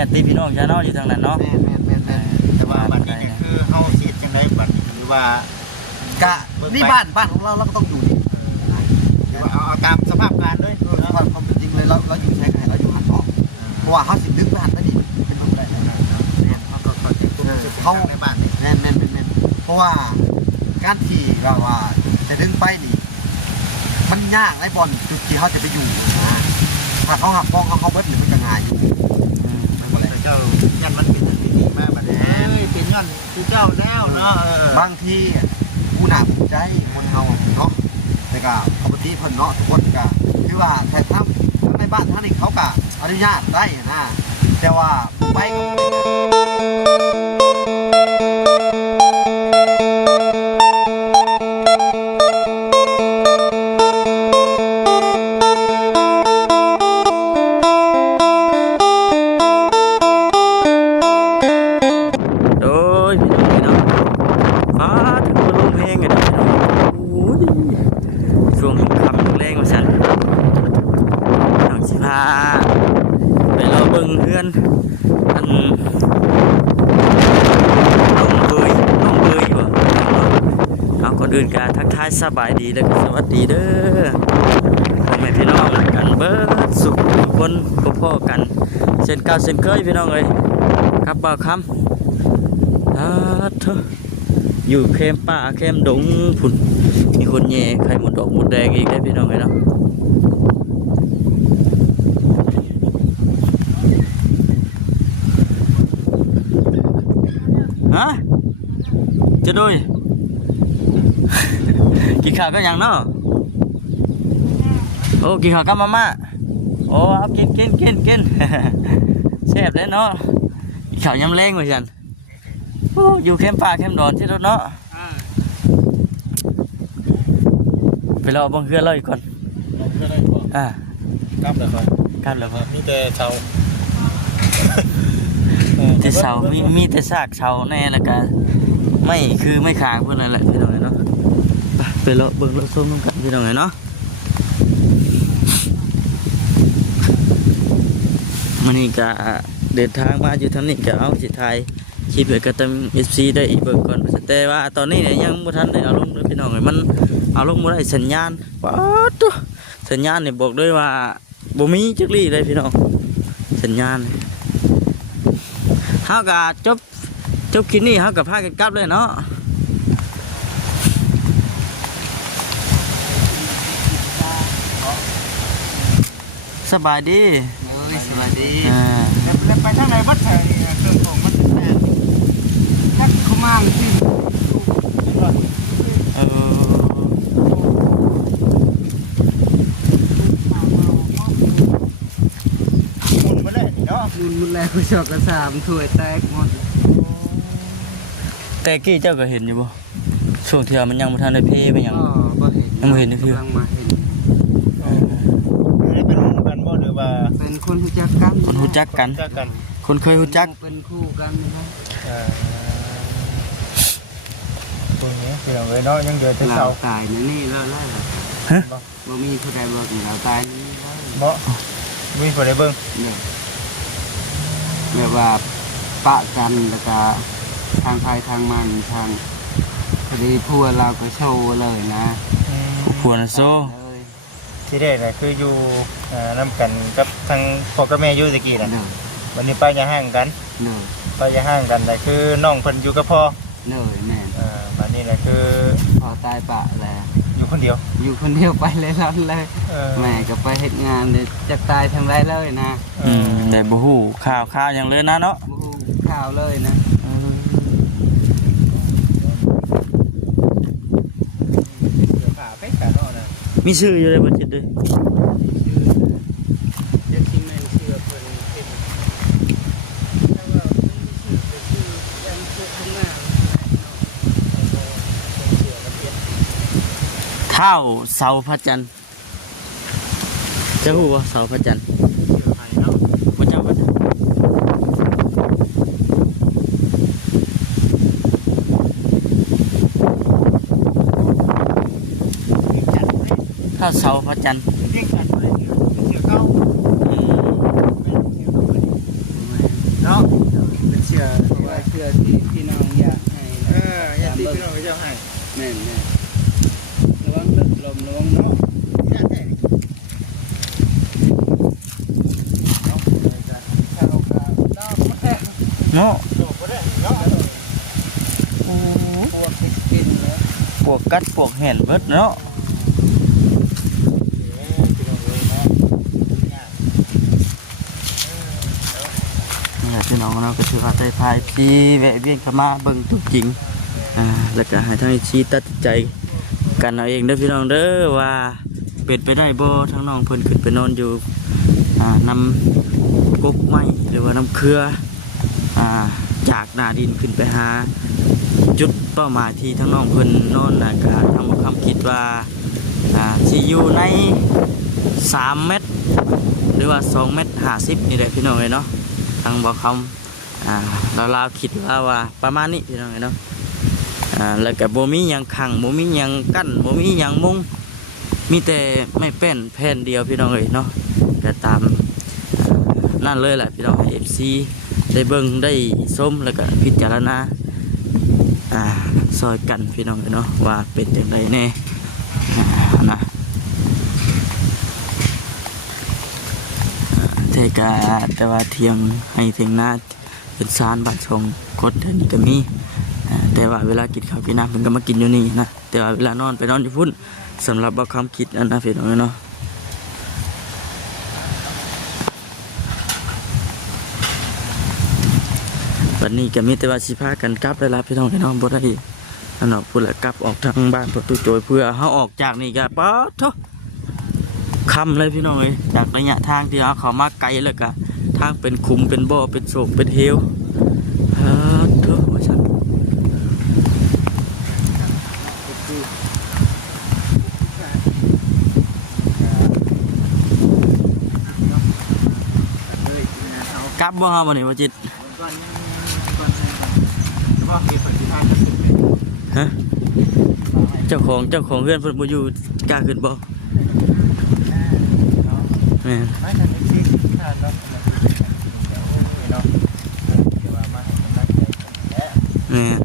ญาติพี่น้องชาเนาะอยู่ทางนั้นเนาะแม่นแต่ว่าบัดนี้เนี่ยคือเฮาสิจังได๋บัดนี้หรือว่าก ะนี่บ้านของเราก็ต้องอยู่นี่ หรือว่าเอาตามสภาพการเลย ความเป็นจริงเลยเราอยู่ใช้ไข่เราอยู่หันเนาะเพราะว่าเขาสิดึงไปหันนั่นนี่เป็นไปได้เขาในบ้านนี่ แม่นเพราะว่าการที่เราว่าจะดึงไปนี่มันยากไอ้บอลจุดที่เขาจะไปอยู่นะถ้าเขาหักป้องเขาเบิดหรือมันจะง่ายอยู่ เจ้ายันมันเป็นดีมากบัดนี้เป็นย้อนคือเจ้าแล้วเนาะ บางทีผู้หนาผู้ใจคนเฮาเนาะแต่ก็ปกติเพิ่นเนาะทุกคนก็คือว่าใครทำทั้งในบ้านทั้งในเขาก็อนุญาตได้นะแต่ว่าไปก็โดยพี่น้องฟ้าถึงมาลงเพลงกันพี่น้องโอ้ยช่วงคำแรงมาสั่นน้องสิพาไปรอเบิ่งเพื่อนอันน้องเบยบ่เอาก่อนอื่นกันทักทายสบายดีและสวัสดีเด้อพ่อแม่พี่น้องกันเบิดสุขทุกคนพ่อกันเช่นเก่าเช่นเคยพี่น้องเอ้ยครับบ่าวคำเถอะอยู่เข้มป่าเข้มดงพุ่นมีคนแย่ไข่หมดดอกหมดแดงอีกได้พี่น้องเลยเนาะฮะจะด้วย กินข้าวก็ยังเนาะโอ้กินข้าวกับมาม่าโอ้เอากิน แซ่บเลยเนาะกินข้าวยำแรงเหมือนกันอยู่เข้มป่าเข้มดอนที่รถเนาะไปรอบังเฮือเราอีกคนกลับแล้วครับ ครับแล้วครับ มีแต่เช้า แต่เสามีแต่ซากเสาแน่แล้วกันไม่ขางเพื่อนอะไรพี่น้องเนาะไปรอเบิ่งรถส้มน้ำกันพี่น้องเนาะมันนี่ก็เดินทางมาอยู่ทางนี้ก็เอาสิไทยคลิปเลยก็ต้อง FC ได้อีกเบิ่งก่อนแต่ว่าตอนนี้เนี่ยยังบ่ทันได้เอาลงเลยพี่น้องเลยมันเอาลงบ่ได้สัญญาณป๊าดสัญญาณเนี่ยบอกด้วยว่าบ่มีจักรี่เลยพี่น้องสัญญาณเฮาก็จบคลิปนี้เฮาก็พากันกลับเลยเนาะสบายดีสวัสดีแล้วไปทางไหนบัดใส่เครื่องของมันแม่นักเขามาสิมุนมาเลยเนาะมุนแล้วชอกกระสามถ้วยแตกหมดแต่กี้เจ้าก็เห็นอยู่บ่ช่วงที่มันยังบ่ทันได้เพไปยังบ่เห็นยังบ่เห็นนี่คือมาเห็นได้เป็นหมู่กันบ่หรือว่าเป็นคนรู้จักกันคนรู้จักกันคนเคยรู้จักเป็นคู่กันนะตรงนี้คือเราเลยเนาะยังเดือดเสาตายนี่แล้วฮะบ่มีผู้ใดบอกเราตายนี่บ่มีผู้ใดเบิ่งเนี่ยแบบว่าปะกันแล้วก็ทางใครทางมันทางพอดีพัวเราก็โชว์เลยนะผัวนะโซที่ได้น่ะคืออยู่นำกันกับทางพ่อกับแม่อยู่ตะกี้น่ะวันนี้ไปอย่าห่างกันไปอย่าห่างกันแต่คือน้องเพิ่นอยู่กับพ่อแม่วันนี้แหละคือพ่อตายปะแล้วอยู่คนเดียวไปเลยร้อนเลยแม่ก็ไปเฮ็ดงานจะตายทำไรเลยนะแต่บ่ฮู้ข่าวอย่างเลยนะเนาะบ่ฮู้ข่าวเลยนะมีชื่ออยู่ในบัญชีด้วยข้าวเสาพระจันทร์จะรู้ว่าเสาพระจันทร์พระเจ้าพระจันทร์ข้าวเสาพระจันทร์ ชื่อ เพราะว่าเชื่อที่พี่น้องอยากให้ อย่าตีพี่น้องเจ้าให้ แม่นๆระวังเลิกลมระวังเนาะ เนี่ยแท้เอาไปกันถ้าเราก็ดอกแม่ เนาะ ดอกบ่ได้เนาะโอ้ปวดกินแล้ว ปวกกัดปวกแห่นเบิดเนาะนี่พี่น้องเนาะก็ถือว่าได้พายพี่แวะเวียนเข้ามาเบิ่งตัวจริงแล้วก็ให้ทางชี้ตัดสินใจกันเอาเองเด้อพี่น้องเด้อว่าเป็นไปได้บ่ทั้งน้องเพิ่นขึ้นไปนอนอยู่นำกกไม้หรือว่าน้ำเครือจากหน้าดินขึ้นไปหาจุดเป้าหมายที่ทั้งน้องเพิ่นนอนน่ะก็ทางบ่คำคิดว่าสิอยู่ใน3เมตรหรือว่า2เมตร50นี่แหละพี่น้องเอ้ยเนาะทางบ่คำเราคิดว่าประมาณนี้พี่น้องเอ้ยเนาะแล้วก็บ่มีหยังขังบ่มีหยังกั้นบ่มีหยังมุงมีแต่ไม่เป็นแผ่นเดียวพี่น้องเอ้ยเนาะก็ตามนั่นเลยแหละพี่น้อง FC ได้เบิ่งได้ชมแล้วก็พิจารณาซอยกันพี่น้องเนาะว่าเป็นจังไดแน่นะแต่ว่าเทียงให้เทียงหน้าเป็นซานบัดชงกดอันนี้ก็มีแต่ว่าเวลากินข้าวกินน้ำเพิ่นก็มากินอยู่นี่นะแต่ว่าเวลานอนไปนอนอยู่พุ่นสำหรับบ่คำคิดอันนะพี่น้องเนาะวันนี้ก็มีแต่ว่าสิพากันกลับได้ละพี่น้องพี่น้องบ่ได้อันเนาะพุ่นละกลับออกทางบ้านประตูโจยเพื่อเฮาออกจากนี่ก็ป๊อดโธค่ำเลยพี่น้องเอ้ยจากระยะทางที่เราเข้ามาไกลแล้วก็ทางเป็นคุมเป็นบ่อเป็นโศกเป็นเหวโธ่ว่าซั่นกลับบ่เฮาบ่นี่บ่จิตฮะเจ้าของเพื่อนเพิ่นบ่อยู่กล้าขึ้นบ่แม่นแม่น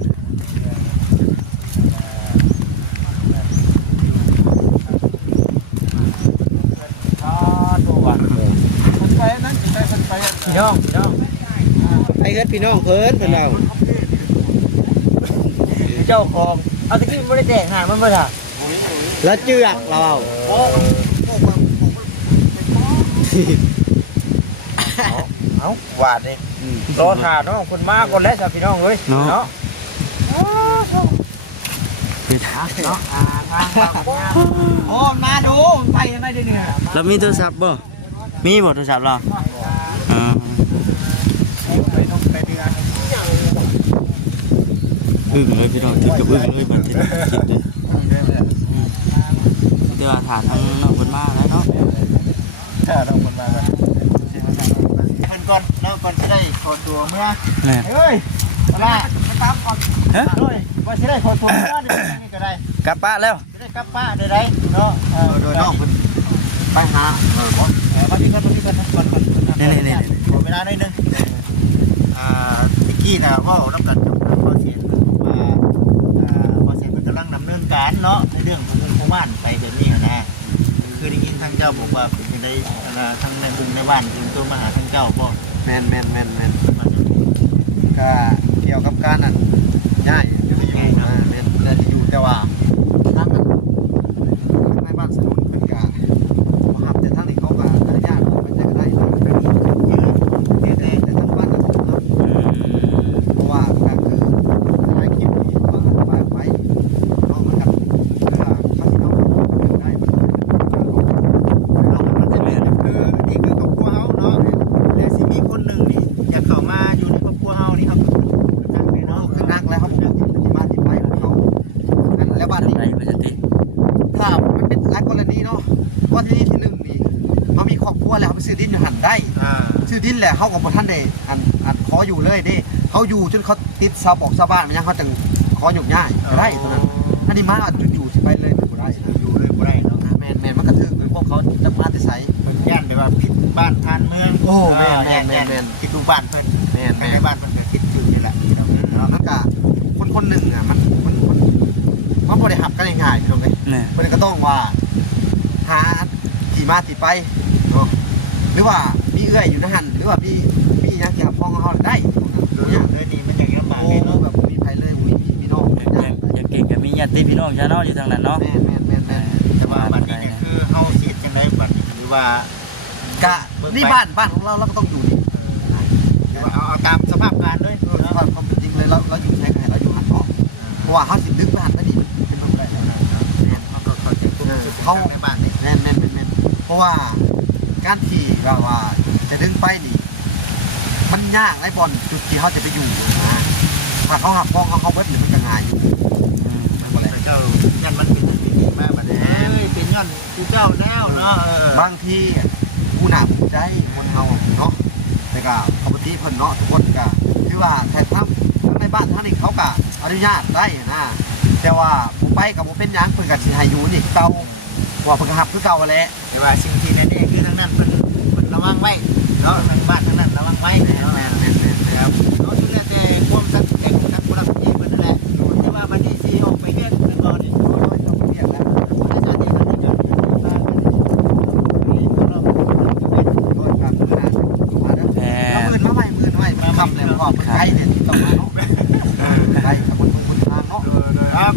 ย่อง ไปเฮ็ดพี่น้องเพิ่นเรา เจ้าของเอาตะกี้ไม่ได้แจกหามันบ่ล่ะ แล้วเจือกเรา เอาหวานเลยรอถ่าน้องคนมาคนแรกจากพี่น้องเลยเนาะ โอ้มาดูไปยังไงเนี่ย แล้วมีโทรศัพท์บ่มีบ่โทรศัพท์เราอึ้งเลยพี่น้องถึงกับอึ้งเลยบัดนี้คิดเลยเดี๋ยวถ่าทางน้องเพิ่นมาแล้วเนาะ ถ้าน้องคนมากันคนก่อนน้องก่อนจะได้ถอดตัวเมื่อ แม่ เฮ้ยมาตามก่อนด้วยว่าจะได้ถอดตัวเมื่อนี่ก็ได้ กลับป้าแล้ว จะได้กลับป้าได้ไรเนาะ โดยน้องเพิ่นไปหามาที่กันก่อน นี่ ขอเวลาหน่อยนึงตะกี้นะว่ารับกันพอเสียพอเสียเป็นกำลังดำเนินการเนาะในเรื่องของหมู่บ้านไปแบบนี้นะคือได้ยินทางเจ้าบอกว่าเป็นยังไงทั้งในกรุงในบ้านถึงตัวมาหาทางเจ้าบอก แม่นก็เกี่ยวกับการนั่นง่ายอยู่ที่อยู่แม่นแต่ที่อยู่แต่ว่าทางนั้นในบ้านสนุนเพิ่นก็บ่ฮับแต่ทางนี้เขาก็อนุญาตออกไปแต่ก็ได้แต่ทางบ้านก็ครับเพราะว่าก็คือถ่ายคลิปนี่ว่าไปเนาะมันก็คือว่าเขาสิเอาได้มันจะเป็นคือนี่คือครอบครัวเฮาเนาะแต่สิมีคนหนึงนี่อยากเข้ามาอยู่ในครอบครัวเฮานี่ครับนักแล้วครับผมที่มาที่ไปของเขาแล้วบ้านนี้ ไหนมันจะติ ถ้ามันเป็นหลายกรณีเนาะว่าที่นี่ที่หนึ่งนี่เขามีครอบครัวแล้วเขาไปซื้อดินอยู่หันได้ซื้อดินแหละเขากับท่านได้อันขออยู่เลยเด้เขาอยู่จนเขาติดชาวบ้านมันยังเขาจังขอหยุดง่ายได้ตัวนั้นอันนี้มาจุดอยู่สิไปเลยบ่ได้อยู่เลยบ่ได้เนาะแม่นมันก็ถือเป็นพวกเขาจะมาที่ไส เป็นย่านแบบว่าผิดบ้านทานเมือง โอ้แม่น ผิดดูบ้านเพิ่น แม่น ทางในบ้านมันก็คิดอยู่นี่แหละพี่น้องเนาะ แล้วก็คนหนึ่งอ่ะมันบ่ได้หับกันง่ายๆพี่น้องเอ้ย เนี่ย มันก็ต้องว่าหาที่มาที่ไปเนาะหรือว่ามีเอื้อยอยู่ในหันหรือว่ามีหยังจะพ้องเฮาได้ โดยเลยนี่มันอย่างลำบาก โอ้ เลยเนาะ แบบบ่มีไผเลยบ่มีพี่น้อง อยากเก่งก็มีญาติพี่น้องชาวเนาะอยู่ทางนั้นเนาะ แม่น แต่ว่าบัดนี้เนี่ยคือเฮาเสียจังไดบัดนี้หรือว่าก ะนี่บ้านของเราก็ต้องอยู่นี่ หรือว่าเอาตามสภาพการด้วย เพราะว่าความเป็นจริงเลยเราอยู่ใช้ไงเราอยู่หันเนาะเพราะว่าเฮาสิดึกไปหันไปนี่เป็นบ่ได้แล้วนะ เขาก็จะคุ้มสุดในบ้านนี่ แม่นเพราะว่าการที่แบบว่าจะดึงไปนี่มันยากไอ้บอลจุดที่เขาจะไปอยู่นะถ้าเขาหักป้องเขาเว็บหรือมันจะง่ายอยู่ไม่เป็นไร เจ้ายันมันเป็นอันดีมากบัดนี้เป็นย้อนกูเจ้าแล้วเนาะ บางทีผู้หนาผู้ใจคนเฮาเนาะแต่ก็ปกติเพิ่นเนาะทุกคนก็คือว่าใครทำทั้งในบ้านทั้งนี้เขาก็อนุญาตได้นะแต่ว่าผมไปกับผมเป็นหยังเพิ่นก็สิให้อยู่นี่เก่าว่าเพิ่นก็หับคือเก่าแหละ แต่ว่าสิ่งที่แน่ๆคือทางนั้นเพิ่นระวังไว้เนาะทางบ้านทางนั้นระวังไว้เนาะครับเขาดูแลแต่ความสัตย์แต่ทางผู้รับผิดชอบเพิ่นนั่นแหละแต่ว่าบัดนี้สิออกไปเฮ็ดเพิ่นบ่นี่ โอ้ยต้องเรียกแล้ว อาจารย์ที่เพิ่นสิเกิดขึ้นมาบัดนี้คนเรา โทษครับผู้หนามาเด้อ แห เอา ม มื่นมาใหม่มาทำแล้วก็ใครเนี่ยที่ต้องมาเนาะไปกับคนทางเนาะ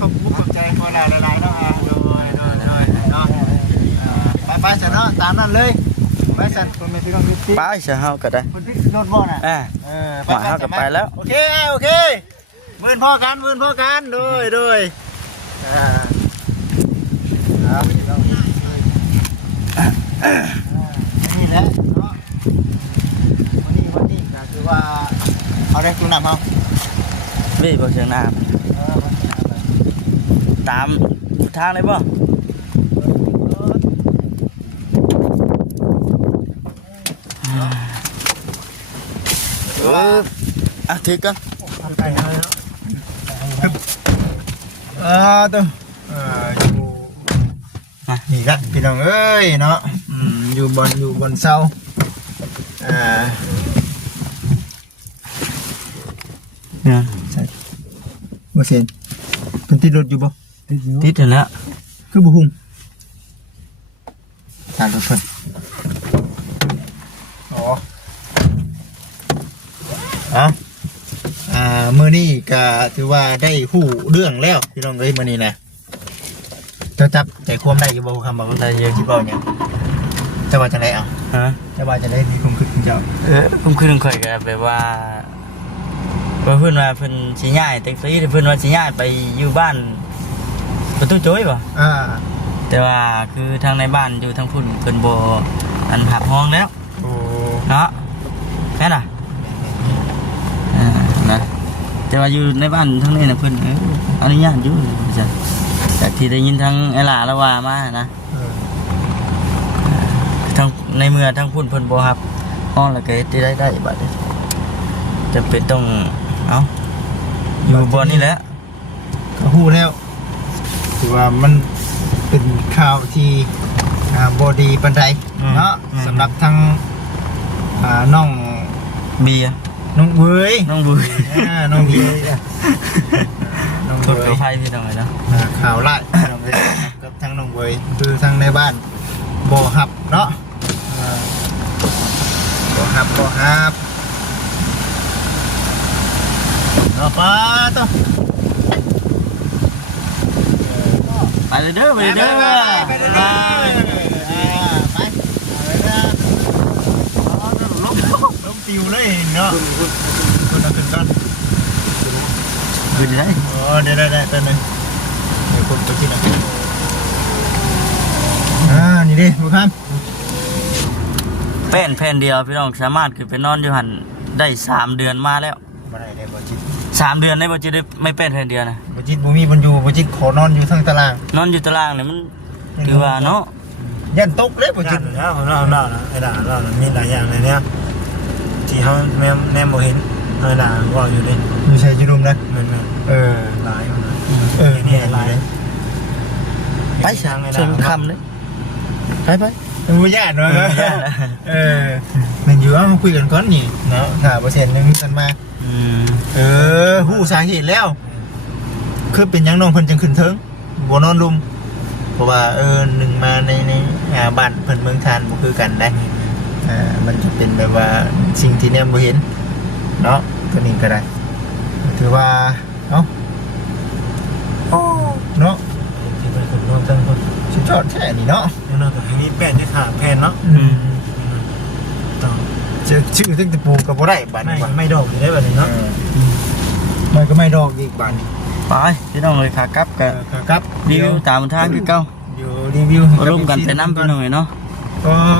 ขอบคุณขอบใจพอได้หลายๆเนาะโดยเนาะไปๆซะเนาะตามนั้นเลยไปสั่นคนไม่พี่น้องพี่ ไปเสียเฮาก็ได้ คนที่โดนบ่น่ะ อ่า ไป หมาเฮาก็ไปแล้ว โอเคมื่นพ่อกันโดยนี่แหละเนาะวันนี้ก็คือว่าเอาได้คุณนำเอา นี่บ่เชียงนาตามทางเลยบ่อ่ะถือกัน ไปเอาเนาะตัวอยู่นี่ละพี่น้องเอ้ยเนาะอยู่บนเสาเนี่ย บ่เซ็นเป็นติดรถอยู่บ่ ติดถึงแล้ว คือบ่หุ่มทางรถเพิ่นอ๋อมื้อนี้ก็ถือว่าได้ฮู้เรื่องแล้วพี่น้องเอ้ยมื้อนี้นะเจ้าจับใจความได้อยู่บ่คำบอกได้เยอะคิดบ่เนี่ยจะว่าจังได๋เอา ฮะ จะว่าจะได้มีความคิดของเจ้า ผมคือข่อยก็แบบว่าเพิ่นว่าเพิ่นสิย้ายแท็กซี่เพิ่นว่าสิย้ายไปอยู่บ้านประตูโจ้ยบ่ แต่ว่าคือทางในบ้านอยู่ทางพุ่นเพิ่นบ่อันหับห้องแล้ว โอ้ เนาะแม่นน่ะนะแต่ว่าอยู่ในบ้านทางนี้น่ะเพิ่นอนุญาตอยู่จ้ะจากที่ได้ยินทางไอ้หล่าละว่ามานะทางในเมื่อทางพุ่นเพิ่นบ่รับห้องแล้วก็เฮ็ดได้บัดนี้จะเป็นต้องเอาอยู่บ่นี่แหละ ก็ฮู้แล้วถือว่ามันเป็นข่าวที่บ่ดีปานใดเนาะสำหรับทางน้อง เบียร์ น้องเว้ย น้องบุย น้องดีน้อง โทษ เว้ ขอย อภัยพี่น้องเลยเนาะ ข่าวไล่น้องเว้ยกับทางน้องเว้ยคือทางในบ้านบ่ฮับเนาะบ่ฮับเนาะป้าตัว ไปเลยเด้อไปเลยเด้อ ไปล้มปิวเลยเนาะคนละขึ้นกัน ขึ้นได้ อ๋อได้ตัวนึงเดี๋ยวคนไปที่ไหนนี่ดิบุคคล แผ่นเดียวพี่น้องสามารถขึ้นไปนอนอยู่หันได้3 เดือนมาแล้ว บ่ได้บ่จิต 3 เดือนได้บ่จิได้ไม่เป็นแผ่นเดียวนะ บ่จิตบ่มีบ่อยู่บ่จิตขอนอนอยู่ทั้งตาราง นอนอยู่ตารางเนี่ยมันถือว่าเนาะ ยันตกเลยบ่จิต แล้วของเรานะไอ้ด่าเรามีหลายอย่างในเนี้ยที่เขาแม่บ่เห็นไอ้ด่าว่าอยู่ดิ มีใช่อยู่รุมนะ มัน หลายมัน นี่หลาย ไปชงคำเลยไป บ่ญาติเนาะแม่นอยู่เอาคุยกันก่อนนี่เนาะถ้าเปอร์เซ็นต์นึงกันมาฮู้สาเหตุแล้วคือเป็นหยังน้องเพิ่นจังขึ้นเทิงบ่นอนลุมเพราะว่าหนึ่งมาในบ้านเพิ่นเมืองทานบ่คือกันได้มันจะเป็นแบบว่าสิ่งที่แนมบ่เห็นเนาะตัวนี้ก็ได้ถือว่าเอ้าโอ้เนาะ ที่เป็นคนนอกจังคน สุดยอดแท้นี่เนาะ นอกจากนี้แป้นที่ขาแผ่นเนาะต่อ เจอชื่อตั้งแต่ปลูกก็บ่ได้บัดนี้ ไม่ดอกอยู่ได้แบบนี้เนาะ มันก็ไม่ดอกอีกบัดนี้ ไปพี่น้องเลยขากลับกับ ครับ รีวิวตามทางคือเก่า เดี๋ยวรีวิว ร่วมกันไปน้ำไปหน่อยเนาะ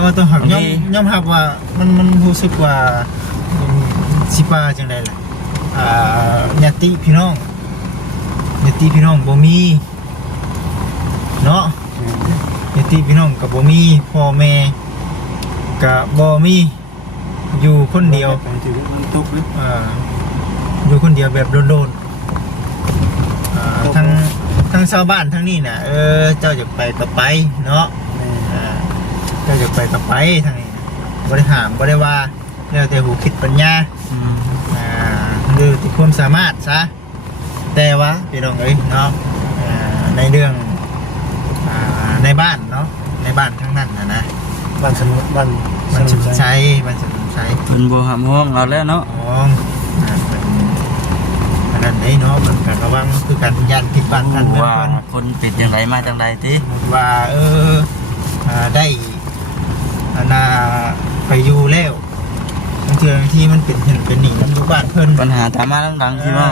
ก็ต้องหัก โอเค ย่อมรับว่ามันรู้สึกว่าสิปาจังได๋ล่ะญาติพี่น้องบ่มีเนาะญาติพี่น้องก็บ่มีพ่อแม่ก็บ่มีอยู่คนเดียว ถือมันตุกหรือ อยู่คนเดียวแบบโดนๆทั้งชาวบ้านทั้งนี้น่ะเจ้าอยากไปก็ไปเนาะเจ้าอยากไปก็ไปทางนี้บ่ได้ห้ามบ่ได้ว่าแล้วแต่หูคิดปัญญาหรือที่ความสามารถซะแต่ว่าพี่น้องเอ้ยเนาะในเรื่องในบ้านเนาะในบ้านทั้งนั้นนะ บ้านสมุนบ้าน มันสมุนไพรมันสมุนไพร เพิ่นบ่หำห้องเอาแล้วเนาะ ของขนาดไหนเนาะมันก็ระวังคือการยันผิดบ้านกันเพื่ ว่า อน คนติดอย่างไรมาจังไรติ ว่าได้นาไปอยู่แล้วบางทีมันเป็นเห็นเป็นหนีมันอยู่บ้านเพื่อน ปัญหาตามมาหลังๆที่ว่า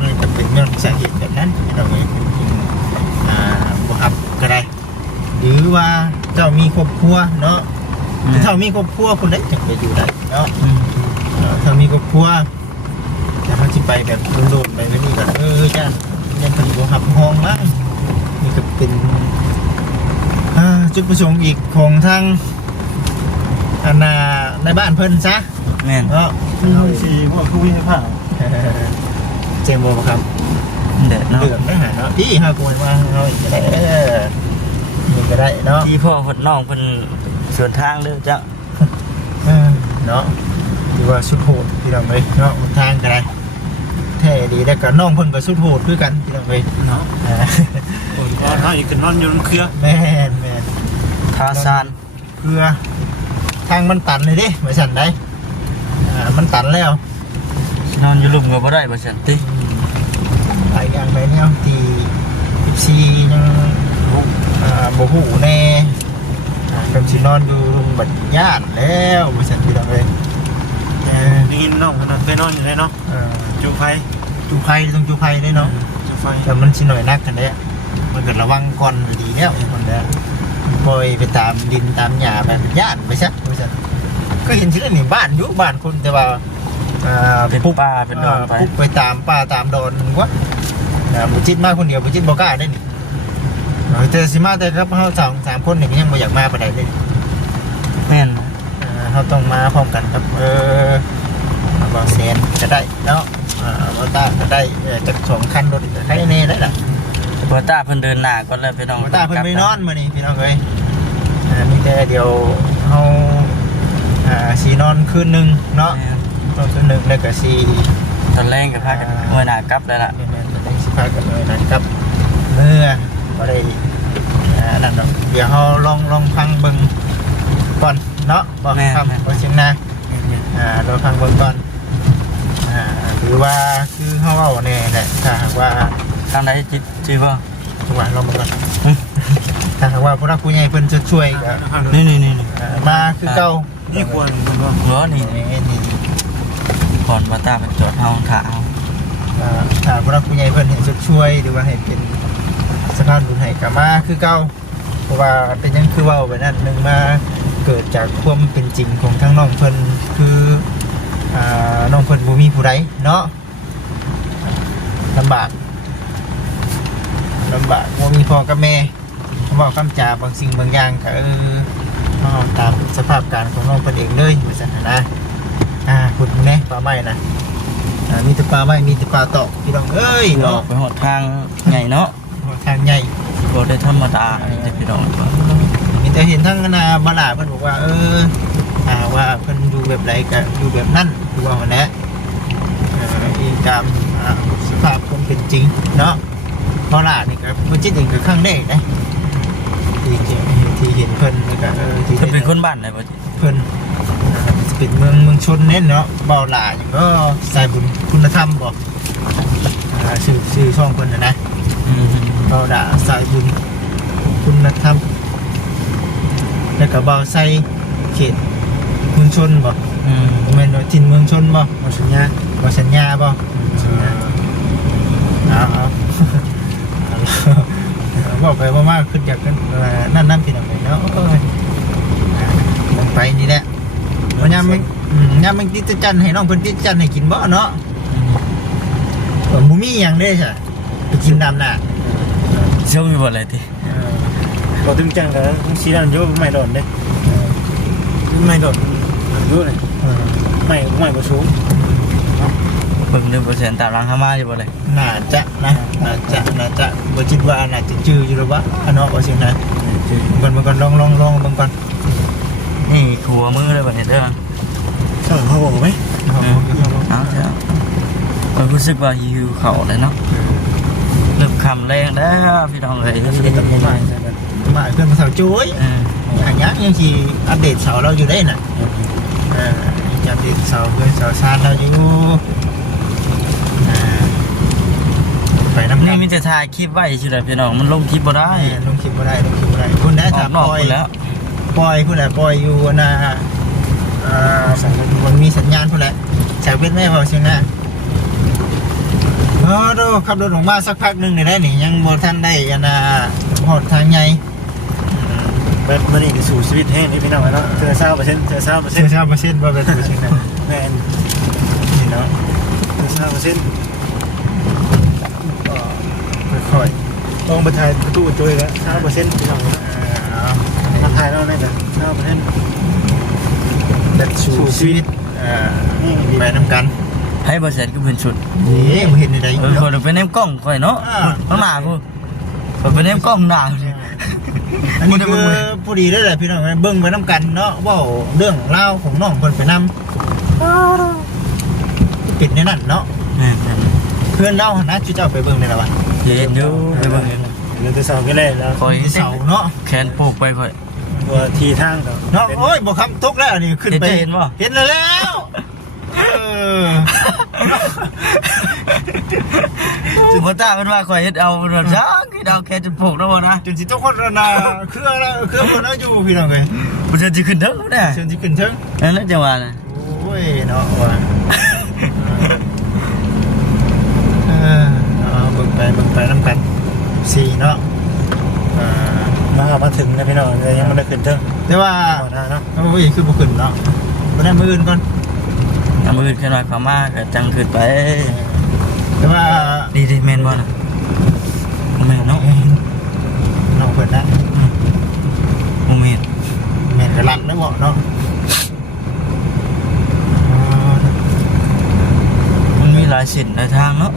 มันจะเป็นเรื่องสาเหตุแบบนั้นเราเองบ่ครับก็ได้ หรือว่าเจ้ามีครอบครัวเนาะถ้ามีครอบครัวคนไหนจะไปอยู่ได้เนาะถ้ามีครอบครัวแต่เขาจะไปแบบโดนๆไปไม่นี่ก็จ้ายังเป็นบ่ครับห้องมั้งนี่ก็เป็นจุดประสงค์อีกของทางในบ้านเพิ่นซะ แม่น เนาะ คือสีพวกคือวิ่งผ้า เจมโบครับ เด็ดเนาะ เดือดไม่หาเนาะที่ห้ากูมาเราอีกก็ได้นี่ก็ได้เนาะ ที่พ่อเพิ่นน้องเพิ่นสวนทางเด้อจ้ะ เนาะที่ว่าสุดโหดที่เราไปเนาะทางก็ได้แท้ดีแล้วก็น้องเพิ่นก็สุดโหดคือกันที่เราไป เนาะคนก็เท่าอีกนอนอยู่เครือ แม่น ทาซาน เพื่อทางมันตันเลยดิไม่สั่นได้มันตันแล้ว นอนอยู่หลุมก็บ่ได้บ่ซั่นติ หลายอย่างไปแนวที่ซียังบ่ฮู้แน่กำสินอนอยู่บัดย่านแล้วบ่สั่นที่เราไป นี่น้องคนนั้นเคยนอนอยู่เลยเนาะจูไฟ จูไผ่ต้องจูไผ่ได้เนาะ จูไฟ แต่มันสิหน่อยนักกันเด้มันก็ระวังก่อนดีแล้วคนเด้อปล่อยไปตามดินตามหญ้าไปย่านไปซะบ่สั่นก็เห็นสิได้นี่บ้านอยู่บ้านคนแต่ว่า เป็นป่าเป็นดอนไป ปุ๊บไปตามป่าตามดอนวะบุจิตมาคนเดียวบุจิตบอกล้าได้นี่แต่สิมาแต่ครับเขา3 คนเนี่ยยังไม่อยากมาไปไหนเลย แม่น เขาต้องมาพร้อมกันครับบางแสนก็ได้เนาะบอต้าก็ได้จาก2 คันรถใครแน่ได้ล่ะ บ่ตาเพิ่นเดินหน้าก่อนแล้วพี่น้อง บอต้าเพิ่นไปนอนมานี่พี่น้องเอ้ยมีแต่เดี๋ยวเขาสีนอนคืนนึงเนาะนอนคืนนึงแล้วก็สี ตอนแรกก็พากันเมื่อหน้ากลับแล้วล่ะ เป็นสิพากันเลยนะครับเมื่อก็ได้นั่นเนาะเดี๋ยวเราลองฟังเบิ่งก่อนเนาะบอกคำบอกเสียงนาเราฟังเบิ่งก่อนหรือว่าคือเขาเอาเนี่ยแหละถ้าหากว่า ทางใดจิตชื่อบ่ จังหวะเราเบิ่งก่อนถ้าหากว่าผู้รักผู้ใหญ่เพิ่นจะช่วยก็ นี่ มาคือเก่า นี่ควรคุณว่า หัวนี่ นี่ ก่อนบ่ตาเป็นจอดเฮาขาเฮา ถ้าผู้รักผู้ใหญ่เพิ่นเห็นจะช่วยหรือว่าให้เป็นสะพานบุญให้ก็มาคือเก่าเพราะว่าเป็นยังคือเว้าไปนั่นนึงมาเกิดจากความเป็นจริงของทั้งน้องเพิ่นคือน้องเพิ่นบ่มีผู้ใดเนาะลำบากบ่มีพ่อกับแม่บอกคำจาบางสิ่งบางอย่างก็เอาตามสภาพการของน้องเพิ่นเองเลยว่าซั่นนะขุดแน่ปลาไม้นะมีแต่ปลาไม้มีแต่ปลาตอกพี่น้องเอ้ย เนาะ เนาะ ไปหอดทางใหญ่เนาะ ทางใหญ่ บ่ได้ธรรมดาอันนี้พี่น้อง มี แต่เห็นทั้งนาบาลาเพิ่นบอกว่าว่าเพิ่นอยู่แบบใดก็อยู่แบบนั้นคือว่าหั่นแหละตามสภาพคนเป็นจริงเนาะบาลานี่ก็บ่จิตเองก็ครั้งแรกนะที่เห็นเพิ่นแล้วก็ที่ เพิ่นเป็นคนบ้านไหนบ่จิ เพิ่นจะเป็นเมืองชนเน้นเนาะบาลาอย่างก็สายบุญคุณธรรมบ่ชื่อช่องเพิ่นน่ะนะบาลาสายบุญคุณธรรมแล้วก็บ่าวไซเขตเมืองชนบ่แม่นว่าถิ่นเมืองชนบ่บ่สัญญาบ่สัญญาบ่เอาบอกไปว่ามากขึ้นจากนั่นน้ำพี่น้องไปเนาะลงไปนี่แหละวันนี้มันติดจันให้น้องเพิ่นติดจันให้กินบ่เนาะบ่มีหยังเด้ใช่ไปกินดำน่ะ เชื่อมีบ่อะไรติ บ่ตึงจังก็สิดันอยู่ไม่โดนเด้ไม่โดนอยู่เลยไม่บ่สูง เบิ่ง1%ตามหลังหามาอยู่บ่เลย น่าจะบ่คิดว่าน่าจะจื้ออยู่หรือวะเนาะว่าสินะมันก่อนลองเบิ่งก่อน นี่ขัวมือเลยบ่เห็นเด้อ เท่าเขาบอกไหม เอาเถอะมันรู้สึกว่าหิวเขาเลยเนาะเริ่มคำแรงแล้วพี่น้องเลย ตัดไม้ใช่ไหม มาเพื่อนมาเสาจุ้ยอันนี้ยังสิอัปเดตเสาเราอยู่ได้น่ะจะอัปเดตเสาเพื่อนเสาชาติเราอยู่ไปน้ำ นี่มีแต่ถ่ายคลิปไว้ชื่ออะไรพี่น้องมันลงคลิปบ่ได้ ลงคลิปบ่ได้คุณได้ ออ ถาก ม นอก ปล่อย ไปแล้ว ปล่อยอยู่นะมันมีสัญญาณพุ่นแหละจากเวทแม่บอกเชียงนะดูขับรถออกมาสักพักหนึ่งได้หนิยังบ่ทันได้กันหอดทางใหญ่ แบบมันนี่สู่ชีวิตแห้งนี่พี่น้องแล้วเจอ20%เจอ20%เชื่อว่าเป็นตัวจริงนะ แม่น นี่เนาะ เจอ20%ค่อย ต้องไปถ่ายประตูจุ้ยแล้ว20%พี่น้องมาถ่ายแล้วนี่กัน20% ๆแบบสู่ชีวิตไปน้ำกัน ให้บ่เสร็จก็เป็นชุด นี่มาเห็นในใด คนเป็นเนมกล้องค่อยเนาะข้างหน้ากูคนเป็นเนมกล้องหน้า อันนี้คือผู้ดีได้แหละพี่น้องเบิ้งไปน้ำกันเนาะว่าเรื่องเล่าของน้องคนไปนำปิดในนั้นเนาะเพื่อนเล่านะชื่อเจ้าไปเบิ้งในละวะ เย็นอยู่ไปเบิ่ง เราจะสอบกันเลยแล้ว คอย เสาเนาะ แขนปลูกไปค่อย ตัวทีทางก็ เนาะโอ้ยบอกคำทุกแล้วนี่ขึ้นไป เห็นบ่ เห็นแล้วจุดพ่อตาเป็นว่าคอยเฮ็ดเอาแบบช้างที่ดาวแขนจะปลูกแล้วบ่นะ จนสิทุกคนนะเครื่องมันเอาอยู่พี่น้องเลย บ่จะสิขึ้นเด้อเนี่ย เชิญที่ขึ้นเชิง นั่นแหละจังหวะน่ะ โอ้ยเนาะว่ะเบิ่งไปน้ำกัน4เนาะมาถึงนะพี่น้องเลยยังไม่ได้ขึ้นเทิง แต่ว่า เนาะ โอ้ยคือบุขึ้นเนาะมาได้มืออื่นก่อน เอามือขึ้นมาเข้ามาก็จังขึ้นไป แต่ว่า ดีแม่นบ่น่ะบ่แม่นเนาะ น้องเพิ่นนะ บ่แม่น แม่นกระลังนะบ่เนาะมันมีหลายเส้นหลายทางเนาะ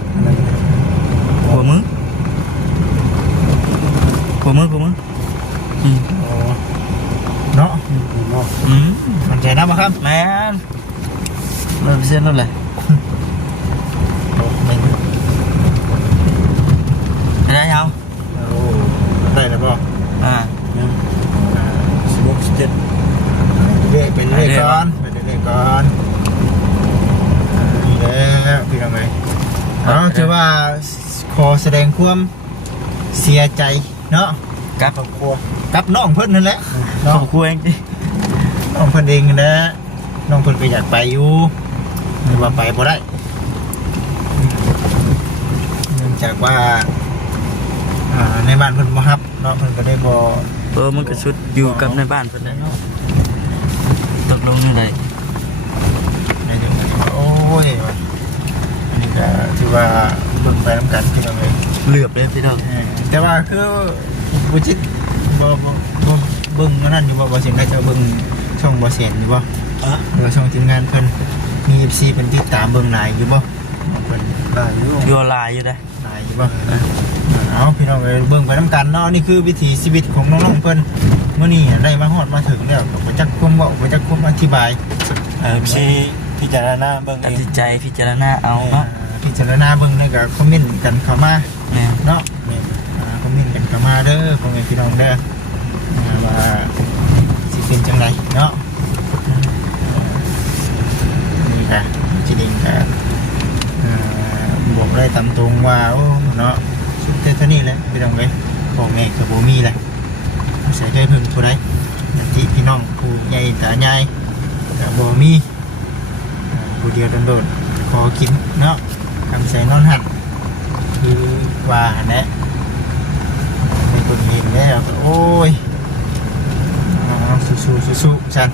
หัวมือเนาะ อืม มันใจนะบ่ครับ แม่น100%นั่นแหละได้ยัง ได้แล้วบ่ 16 17 เรื่อยเป็นเรื่อยก่อนเป็นเรื่อยก่อนนี่แล้วพี่น้องเอ้ยถือว่าขอแสดงความเสียใจเนาะ กับ ครอบครัวกับน้องเพิ่นนั่นแหละ ครอบครัวเองดิ น้องเพิ่นเองนะน้องเพิ่นก็อยากไปอยู่แต่ว่าไปบ่ได้เนื่องจากว่าในบ้านเพิ่นบ่รับเนาะเพิ่นก็ได้บ่ มันก็ชุดอยู่กับในบ้านเพิ่นได้เนาะตกลงยังไง ในจังหวัดโอ้ยอันนี้ก็ถือว่าเบิ่งไปนำกันพี่น้องเอ้ย เหลือบเลยพี่น้อง แต่ว่าคือบ่จิตบ่เบิ่งอันนั้นอยู่บ่เสียงได้จะเบิ่งช่องบ่เสียงอยู่บ่หรือช่องทีมงานเพิ่นมี FC เพิ่นติดตามเบิ่งหลายอยู่บ่ของเพิ่น ได้อยู่ อยู่ลายอยู่ได้ หลายอยู่บ่ เอาพี่น้องเอ้ยเบิ่งไปน้ำกันเนาะนี่คือวิถีชีวิตของน้องๆเพิ่นมื้อนี้ได้มาฮอดมาถึงแล้วก็บ่จักความเว้าบ่จักความอธิบาย พี่พิจารณาเบิ่ง ตั เอ ด ง สินใจพิจารณาเอาเนาะ พิจารณาเบิ่งแล้วก็คอมเมนต์กันเข้ามา แม่น เนาะคอมเมนต์กันเข้ามาเด้อพ่อแม่พี่น้องเด้อว่าสิเป็นจังไดเนาะนี่ค่ะจิดิงก็บอกได้ตามตรงว่าโอ้เนาะสุดแต่เท่านี้แหละพี่น้องเอ้ยพ่อแม่ก็บ่มีแหละใส่ใจเพิ่นผู้ใดอย่างที่พี่น้องผู้ใหญ่ตาใหญ่ก็บ่มีผู้เดียวโดดๆขอกินเนาะคำใส่นอนหัดคือว่าหั่นแหละในคนเห็นแล้วก็โอ้ยสู้ๆฉัน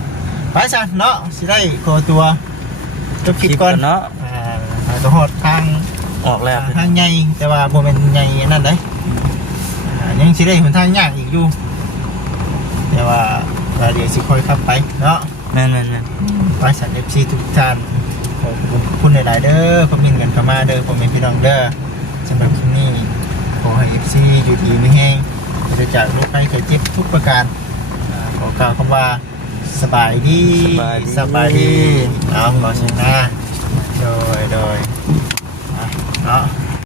ไปฉันเนาะสิได้ขอตัวจบคลิปก่อน เนาะ ก็หอดทาง ออกแล้ว ทางใหญ่แต่ว่าโมเมนใหญ่นั่นได้ยังสิได้หนทางยากอีกอยู่แต่ว่าเดี๋ยวสิค่อยขับไปเนาะ แม่น ไปสันเอฟซีทุกท่านขอบคุณหลายๆเด้อคอมเมนต์กันเข้ามาเด้อคอมเมนต์พี่น้องเด้อสำหรับคลิปนี้ขอให้เอฟซีอยู่ดีไม่แห้งจะจากโรคภัยไข้เจ็บทุกประการขอกล่าวคำว่าสบายดีเอาขอชนะโดยเนาะ